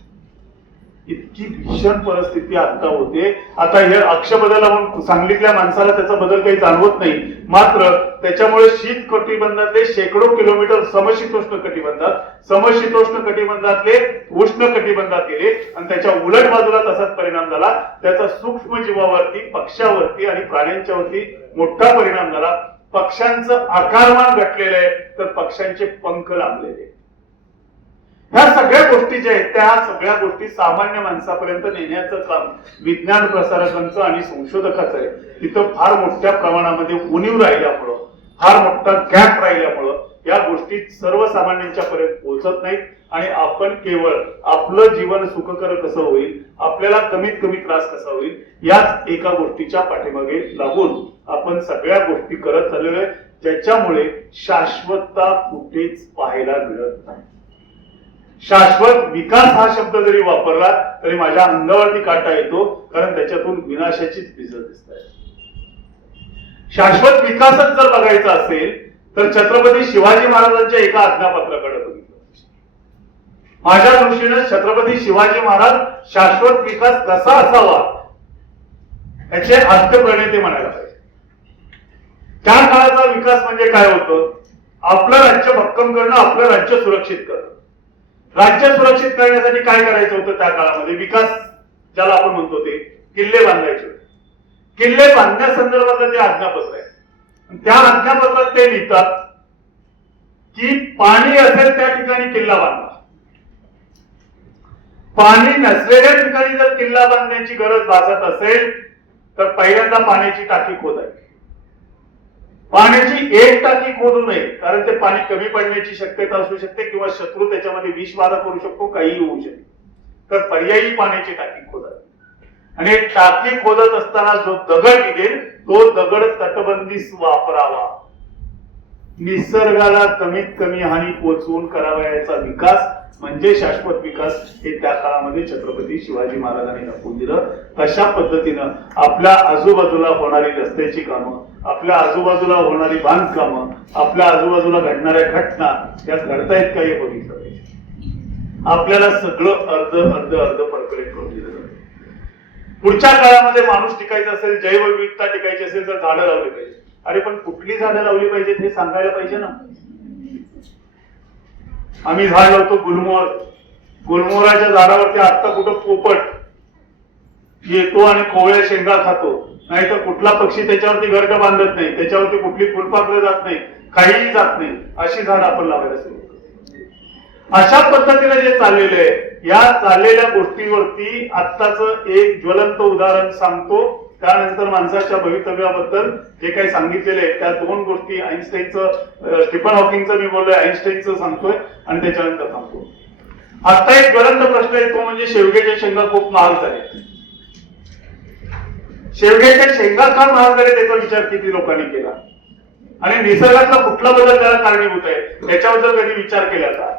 इतकी भीषण परिस्थिती आता होते. आता हे अक्ष बदलला म्हणून सांगलीतल्या माणसाला त्याचा बदल काही जाणवत नाही, मात्र त्याच्यामुळे शीत कटिबंधातले शेकडो किलोमीटर समशीतोष्ण कटिबंधातले उष्ण कटिबंधात गेले आणि त्याच्या उलट बाजूला तसाच परिणाम झाला. त्याचा सूक्ष्म जीवावरती, पक्ष्यावरती आणि प्राण्यांच्यावरती मोठा परिणाम झाला. पक्ष्यांचं आकारमान घटलेलं आहे तर पक्ष्यांचे पंख लांबलेले. ह्या सगळ्या गोष्टी ज्या आहेत त्या सगळ्या गोष्टी सामान्य माणसापर्यंत नेण्याचं काम विज्ञान प्रसारकांचं आणि संशोधकाचं आहे. तिथं फार मोठ्या प्रमाणामध्ये उणीव राहिल्यामुळं, फार मोठा गॅप राहिल्यामुळं या गोष्टी सर्वसामान्यांच्या पर्यंत पोहोचत नाहीत आणि आपण केवळ आपलं जीवन सुखकर कसं होईल, आपल्याला कमीत कमी त्रास कसा होईल याच एका गोष्टीच्या पाठीमागे लागून आपण सगळ्या गोष्टी करत चाललेलो आहे, ज्याच्यामुळे शाश्वतता कुठेच पाहायला मिळत नाही. शाश्वत विकास हा शब्द जरी वापरला तरी माझ्या अंगावरती काटा येतो, कारण त्याच्यातून विनाशाचीच बीजं दिसत आहेत. शाश्वत विकासच जर बघायचा असेल तर छत्रपती शिवाजी महाराजांच्या एका आज्ञापत्राकडे बघितलं. माझ्या दृष्टीने छत्रपती शिवाजी महाराज शाश्वत विकास कसा असावा याचे आद्यप्रणेते म्हणायला पाहिजे. त्या काळाचा विकास म्हणजे काय होतं? आपलं राज्य भक्कम करणं, आपलं राज्य सुरक्षित करणं. राज्य सुरक्षित करण्यासाठी काय करायचं होतं त्या काळामध्ये? विकास ज्याला आपण म्हणतो ते किल्ले बांधायचे होते. किल्ले बांधण्यासंदर्भातलं ते आज्ञापत्र आहे. त्या आज्ञापत्रात ते लिहितात की पाणी असेल त्या ठिकाणी किल्ला बांधा, पाणी नसलेल्या ठिकाणी जर किल्ला बांधण्याची गरज भासत असेल तर पहिल्यांदा पाण्याची टाकी खोदायची. पाण्याची एक टाकी खोदू नये, कारण ते पाणी कमी पडण्याची शक्यता असू शकते किंवा शत्रू त्याच्यामध्ये विषबाधा करू शकतो, काहीही होऊ शकते. तर पर्यायी पाण्याची टाकी खोदावी आणि टाकी खोदत असताना जो दगड निघेल तो दगड तटबंदीस वापरावा. निसर्गाला कमीत कमी हानी पोचवून करावयाचा विकास म्हणजे शाश्वत विकास हे त्या काळामध्ये छत्रपती शिवाजी महाराजांनी दाखवून दिलं. तशा पद्धतीनं आपल्या आजूबाजूला होणारी रस्त्याची कामं, आपल्या आजूबाजूला होणारी बांधकामं, आपल्या आजूबाजूला घडणाऱ्या घटना या घडतायत का हे बघितलं पाहिजे. आपल्याला सगळं अर्ध परकलेट करून दिलं जातं. पुढच्या काळामध्ये माणूस टिकायचा असेल, जैवविविधता टिकायची असेल तर झाडं लावली पाहिजे. अरे पण कुठली झाडं लावली पाहिजेत हे सांगायला पाहिजे ना. आम्ही झाड लावतो गुलमोहर, गुलमोहराच्या झाडावरती आत्ता कुठं पोपट येतो आणि कोवळ्या शेंगा खातो, नाही तर कुठला पक्षी त्याच्यावरती घरटं बांधत नाही, त्याच्यावरती कुठली फुलपाखरं जात नाही, काहीही जात नाही, अशी झाडं आपण लावायला सुरू करतो. अशा पद्धतीने जे चाललेलं आहे, या चाललेल्या गोष्टीवरती आत्ताच एक ज्वलंत उदाहरण सांगतो. त्यानंतर माणसाच्या भवितव्याबद्दल जे काही सांगितलेले आहे त्या दोन गोष्टी आईन्स्टाईनचं, स्टीफन हॉकिंगचं मी बोललोय, आईन्स्टाईनचं सांगतोय आणि त्याच्यानंतर सांगतो. आता एक ज्वलंत प्रश्न आहे, तो म्हणजे शेवग्याच्या शेंगा खूप महाग झाले. शेवग्याच्या शेंगा का महाग झाले त्याचा विचार किती लोकांनी केला आणि निसर्गातला कुठला बदल त्याला कारणीभूत आहे याच्याबद्दल कधी विचार केला का?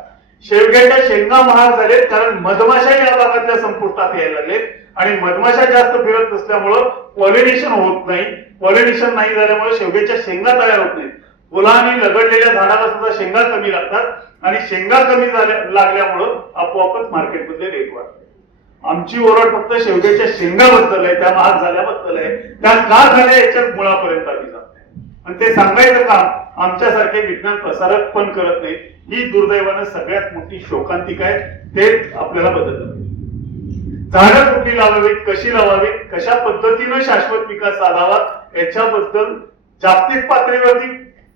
शेवग्याच्या शेंगा महाग झालेत कारण मधमाशा या भागातल्या संपुष्टात यायला लागलेत आणि मधमाशा जास्त फिरत नसल्यामुळं पॉलिनेशन होत नाही. पॉलिनेशन नाही झाल्यामुळे शेवग्याच्या शेंगा तयार होत नाहीत. फुलांनी लगडलेल्या झाडाला सुद्धा शेंगा कमी लागतात आणि शेंगा कमी लागल्यामुळं आपोआपच मार्केटमध्ये रेट वाढते. आमची ओरड फक्त शेवग्याच्या शेंगाबद्दल आहे, त्या महाग झाल्याबद्दल आहे. त्या का झाल्या याच्या मुळापर्यंत आम्ही जात नाही आणि ते सांगायचं काम आमच्यासारखे विज्ञान प्रसारक पण करत नाहीत. ही दुर्दैवानं सगळ्यात मोठी शोकांतिका आहे. ते आपल्याला बदललं. झाडं कुठली लावावीत, कशी लावावीत, कशा पद्धतीनं शाश्वत विकास साधावा याच्याबद्दल जागतिक पातळीवरती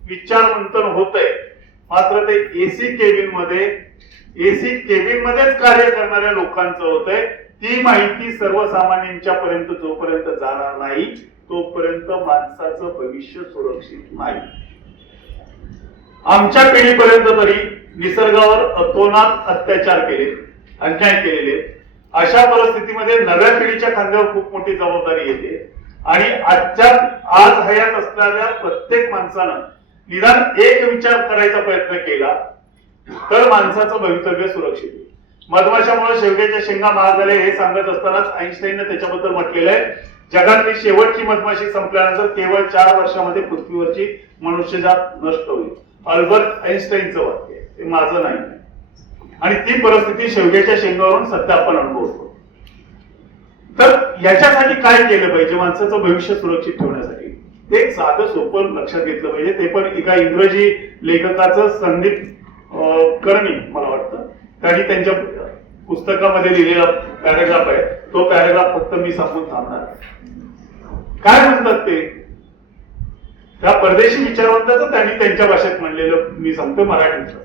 विचार मंथन होत आहे. मात्र ते एसी केबिन मध्येच कार्य करणाऱ्या लोकांचं होत आहे. ती माहिती सर्वसामान्यांच्या पर्यंत जोपर्यंत जाणार नाही तोपर्यंत माणसाचं भविष्य सुरक्षित नाही. आमच्या पिढीपर्यंत तरी निसर्गावर अतोनात अत्याचार केले, अन्याय केलेले. अशा परिस्थितीमध्ये नव्या पिढीच्या खांद्यावर खूप मोठी जबाबदारी येते आणि आज हयात असणाऱ्या प्रत्येक माणसानं निदान एक विचार करायचा प्रयत्न केला तर माणसाचं भवितव्य सुरक्षित आहे. मधमाशामुळे शेवग्याच्या शेंगा महाग झाले हे सांगत असतानाच आईन्स्टाईनने त्याच्याबद्दल म्हटलेलं आहे, जगातली शेवटची मधमाशी संपल्यानंतर केवळ 4 वर्षामध्ये पृथ्वीवरची मनुष्यजात नष्ट होईल. अल्बर्ट आईन्स्टाईनचं वाक्य आहे, ते माझं नाही. आणि ती परिस्थिती शेवग्याच्या शेंगावरून सध्या आपण अनुभवतो. तर याच्यासाठी काय केलं पाहिजे माणसाचं भविष्य सुरक्षित ठेवण्यासाठी? ते एक साधं सोपं लक्षात घेतलं पाहिजे. ते पण एका इंग्रजी लेखकाचं संदीप कर्णी मला वाटतं त्यांनी त्यांच्या पुस्तकामध्ये लिहिलेला पॅराग्राफ आहे. तो पॅराग्राफ फक्त मी सांगून थांबणार. काय म्हणतात ते त्या परदेशी विचारवंताचं त्यांनी त्यांच्या भाषेत म्हणलेलं मी सांगतो मराठीचं.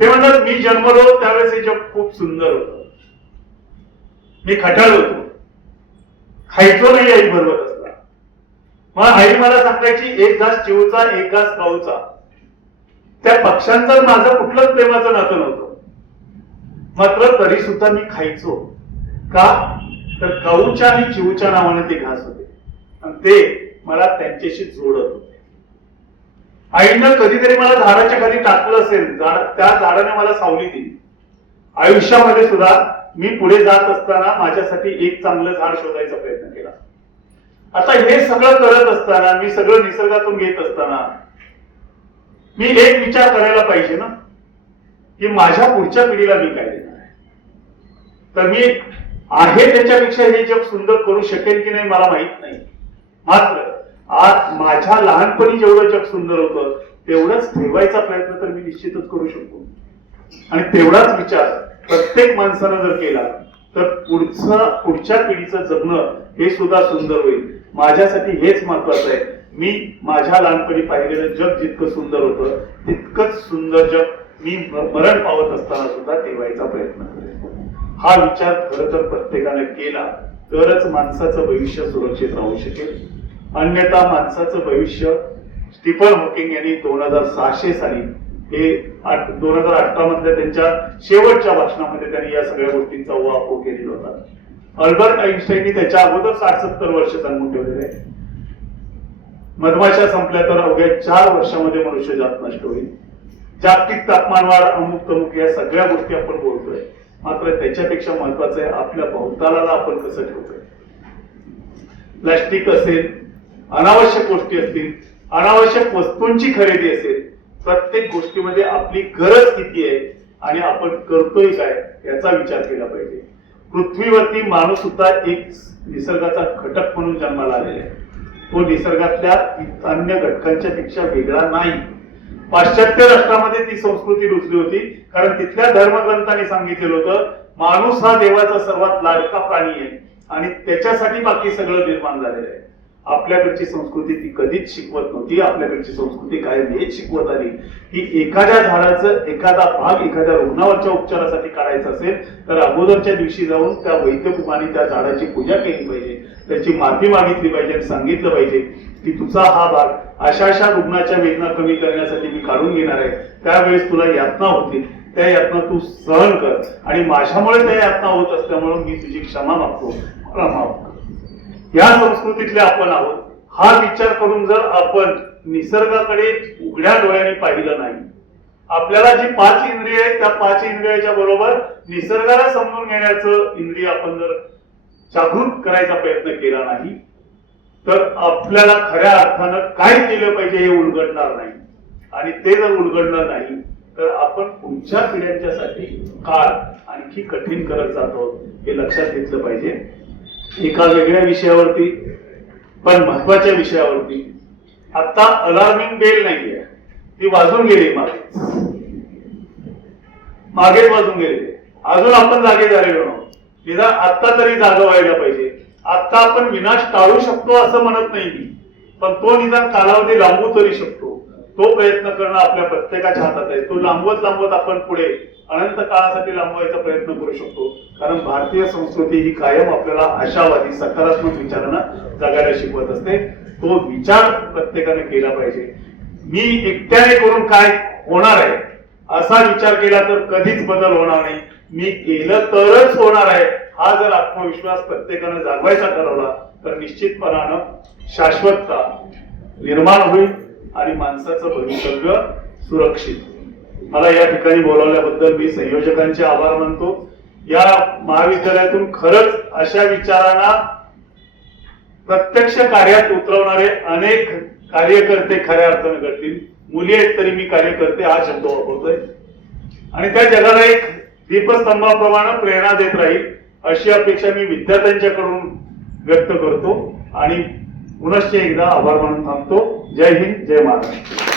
ते म्हणतात, मी जन्मलो त्यावेळेस हे जग खूप सुंदर होतं. मी खटाळ होतो, खायचो नाही आई भरवत असला. मग आई मला सांगायची एक घास चिवचा एक घास गाऊचा. त्या पक्ष्यांचं माझं कुठलंच प्रेमाचं नातं नव्हतं. मात्र तरी सुद्धा मी खायचो का तर गाऊच्या आणि चिवच्या नावाने ते घास होते आणि ते मला त्यांच्याशी जोडत होते. आईनं कधीतरी मला झाडाच्या खाली टाकलं असेल, त्या झाडाने मला सावली दिली. आयुष्यामध्ये सुद्धा मी पुढे जात असताना माझ्यासाठी एक चांगलं झाड शोधायचा प्रयत्न केला. आता हे सगळं करत असताना, मी सगळं निसर्गातून घेत असताना मी एक विचार करायला पाहिजे ना की माझ्या पुढच्या पिढीला मी काय देणार आहे. तर मी आहे त्याच्यापेक्षा हे जग सुंदर करू शकेल की नाही मला माहित नाही. मात्र आज माझ्या लहानपणी जेवढं जग सुंदर होतं तेवढंच ठेवायचा प्रयत्न तर मी निश्चितच करू शकतो. आणि तेवढाच विचार प्रत्येक माणसानं जर केला तर पुढच्या पिढीचं जगणं हे सुद्धा सुंदर होईल. माझ्यासाठी हेच महत्वाचं आहे. मी माझ्या लहानपणी पाहिलेलं जग जितकं सुंदर होतं तितकंच सुंदर जग मी मरण पावत असताना सुद्धा ठेवायचा प्रयत्न करेन. हा विचार खरं तर प्रत्येकाने केला तरच माणसाचं भविष्य सुरक्षित राहू शकेल. अन्यथा माणसाचं भविष्य स्टीफन हॉकिंग यांनी 2600 साली हे 2018 मधल्या त्यांच्या शेवटच्या भाषणामध्ये त्यांनी या सगळ्या गोष्टींचा उहापोह केलेला होता. अल्बर्ट आईन्स्टाईननी त्याच्या अगोदर 60-70 वर्ष सांगून ठेवलेले आहे. मधमाशा संपल्या तर अवघ्या 4 वर्षामध्ये मनुष्यजात नष्ट होईल. जागतिक तापमानवाढ, अमुक तमुक या सगळ्या गोष्टी आपण बोलतोय. मात्र त्याच्यापेक्षा महत्वाचं आहे आपल्या भोवतालाला आपण कसं ठेवतोय. प्लास्टिक असेल, अनावश्यक गोष्टी असतील, अनावश्यक वस्तूंची खरेदी असेल, प्रत्येक गोष्टीमध्ये आपली गरज किती आहे आणि आपण करतोय काय याचा विचार केला पाहिजे. पृथ्वीवरती माणूस सुद्धा एक निसर्गाचा घटक म्हणून जन्माला आलेला आहे. तो निसर्गातल्या अन्य घटकांच्या पेक्षा वेगळा नाही. पाश्चात्य राष्ट्रामध्ये ती संस्कृती रुजली होती कारण तिथल्या धर्मग्रंथांनी सांगितलेलं होतं माणूस हा देवाचा सर्वात लाडका प्राणी आहे आणि त्याच्यासाठी बाकी सगळं निर्माण झालेलं आहे. आपल्याकडची संस्कृती ती कधीच शिकवत नव्हती. आपल्याकडची संस्कृती कायम हेच शिकवत आली की एखाद्या झाडाचं एखादा भाग एखाद्या रुग्णावरच्या उपचारासाठी काढायचा असेल तर अगोदरच्या दिवशी जाऊन त्या वैद्यकुमारी त्या झाडाची पूजा केली पाहिजे, त्याची माफी मागितली पाहिजे आणि सांगितलं पाहिजे की तुझा हा भाग अशा अशा रुग्णाच्या वेदना कमी करण्यासाठी मी काढून घेणार आहे. त्यावेळेस तुला यातना होतील, त्या यातना तू सहन कर आणि माझ्यामुळे त्या यातना होत असल्यामुळे मी तुझी क्षमा मागतो, मला माफ कर. या संस्कृतीतले आपण आहोत. हा विचार करून जर आपण निसर्गाकडे उघड्या डोळ्याने पाहिलं नाही, आपल्याला जी 5 इंद्रिय आहेत त्या 5 इंद्रियाच्या बरोबर निसर्गाला समजून घेण्याचं इंद्रिय आपण जर जागृत करायचा प्रयत्न केला नाही तर आपल्याला खऱ्या अर्थानं काय केलं पाहिजे हे उलगडणार नाही. आणि ते जर उलगडलं नाही तर आपण पुढच्या पिढ्यांच्यासाठी काळ आणखी कठीण करत जातो हे लक्षात घेतलं पाहिजे. एका वेगळ्या विषयावरती पण महत्वाच्या विषयावरती आता अलार्मिंग बेल नाहीये, ती वाजून गेली मागेच वाजून गेली. अजून आपण जागे झालेलो नव्हतो. निदान आता तरी जागा व्हायला पाहिजे. आता आपण विनाश टाळू शकतो असं म्हणत नाही मी, पण तो निदान कालावधी लांबू तरी शकतो. तो प्रयत्न करणं आपल्या प्रत्येकाच्या हातात आहे. तो लांबवत आपण पुढे अनंत काळासाठी लांबवायचा प्रयत्न करू शकतो. कारण भारतीय संस्कृती ही कायम आपल्याला आशावादी सकारात्मक विचारांना जगायला शिकवत असते. तो विचार प्रत्येकाने केला पाहिजे. मी एकट्याने करून काय होणार आहे असा विचार केला तर कधीच बदल होणार नाही. मी केलं तरच होणार आहे हा जर आत्मविश्वास प्रत्येकाने जागवायचा ठरवला तर निश्चितपणानं शाश्वतता निर्माण होईल आणि माणसाचं भवितव्य सुरक्षित. मला या ठिकाणी बोलावल्याबद्दल मी संयोजकांचे आभार मानतो. या महाविद्यालयातून खरंच अशा विचारांना प्रत्यक्ष कार्यात उतरवणारे अनेक कार्यकर्ते खऱ्या अर्थाने करतील. मुली आहेत तरी मी कार्यकर्ते हा शब्द वापरतोय आणि त्या जगाला एक दीपस्तंभाप्रमाणे प्रेरणा देत राहील अशी अपेक्षा मी विद्यार्थ्यांच्याकडून व्यक्त करतो आणि पुनश्च एकदा आभार मानून थांबतो. जय हिंद, जय महाराष्ट्र.